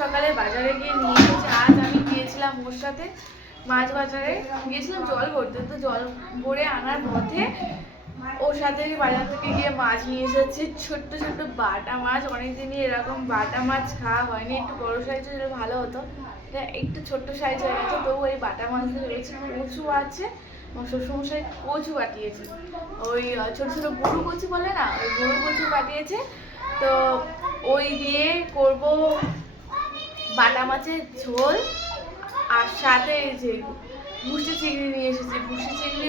সকালে বাজারে গিয়ে নিয়ে এসেছে। আজ আমি গিয়েছিলাম ওর সাথে মাছ বাজারে, গিয়েছিলাম জল ভরতে। তো জল ভরে আনার পথে ওর সাথে বাজার থেকে গিয়ে মাছ নিয়ে এসেছি, ছোট্ট ছোট্ট বাটা মাছ। অনেকদিনই এরকম বাটা মাছ খাওয়া হয়নি, একটু বড় সাইজ হলে ভালো হতো, একটু ছোট্ট সাইজ হয়ে গেছে। তবু ওই বাটা মাছ দিয়ে রয়েছে, কচু আছে, আমার শ্বশুরমশাই কচু পাঠিয়েছে, ওই ছোট ছোট গুঁড়ো কচু বলে না, ওই গুঁড়ো কচু পাঠিয়েছে। তো ওই দিয়ে করব বাটা মাছের ঝোল। আর সাথে এই যে ভুসি চিংড়ি নিয়ে এসেছি, ভুসি চিংড়ি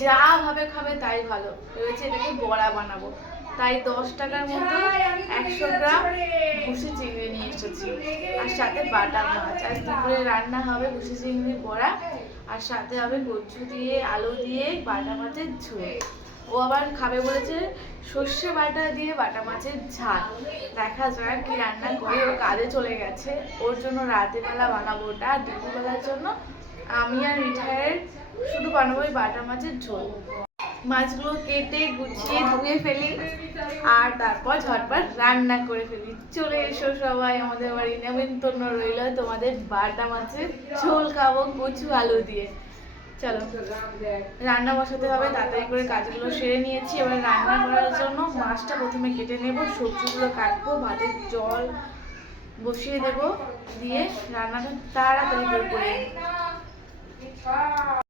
যা ভাবে খাবে তাই ভালো ভেবেছে, এটাকে বড়া বানাবো। তাই 10 টাকার মতো 100 গ্রাম ভুসি চিংড়ি নিয়ে এসেছি, আর সাথে বাটা মাছ। আজ দুপুরে রান্না হবে ভুসি চিংড়ির বড়া, আর সাথে হবে কচু দিয়ে আলু দিয়ে বাটা মাছের ঝোল। ও আবার খাবে বলেছে সর্ষে বাটা দিয়ে বাটা মাছের ঝাল। দেখা যাক কি রান্না করে, ও কাজে চলে গেছে, ওর জন্য রাতের বেলা বানাবো ওটা। আর দুপুরবেলার জন্য আমি আর মিঠাইয়ের শুধু বানাবো ওই বাটা মাছের ঝোল। মাছগুলো কেটে গুছিয়ে ধুয়ে ফেলি, আর তারপর ঝটপট রান্না করে ফেলি। চলে এসো সবাই আমাদের বাড়ি, নেমন্তন্ন রইল তোমাদের বাটা মাছের ঝোল খাবো কচু আলু দিয়ে। চলো রান্না বসাতে হবে, তাড়াতাড়ি করে কাজগুলো সেরে নিয়েছি। এবার রান্না করার জন্য মাছটা প্রথমে কেটে নেব, সবজিগুলো কাটবো, ভাতের জল বসিয়ে দেব, দিয়ে রান্নাটা তাড়াতাড়ি করে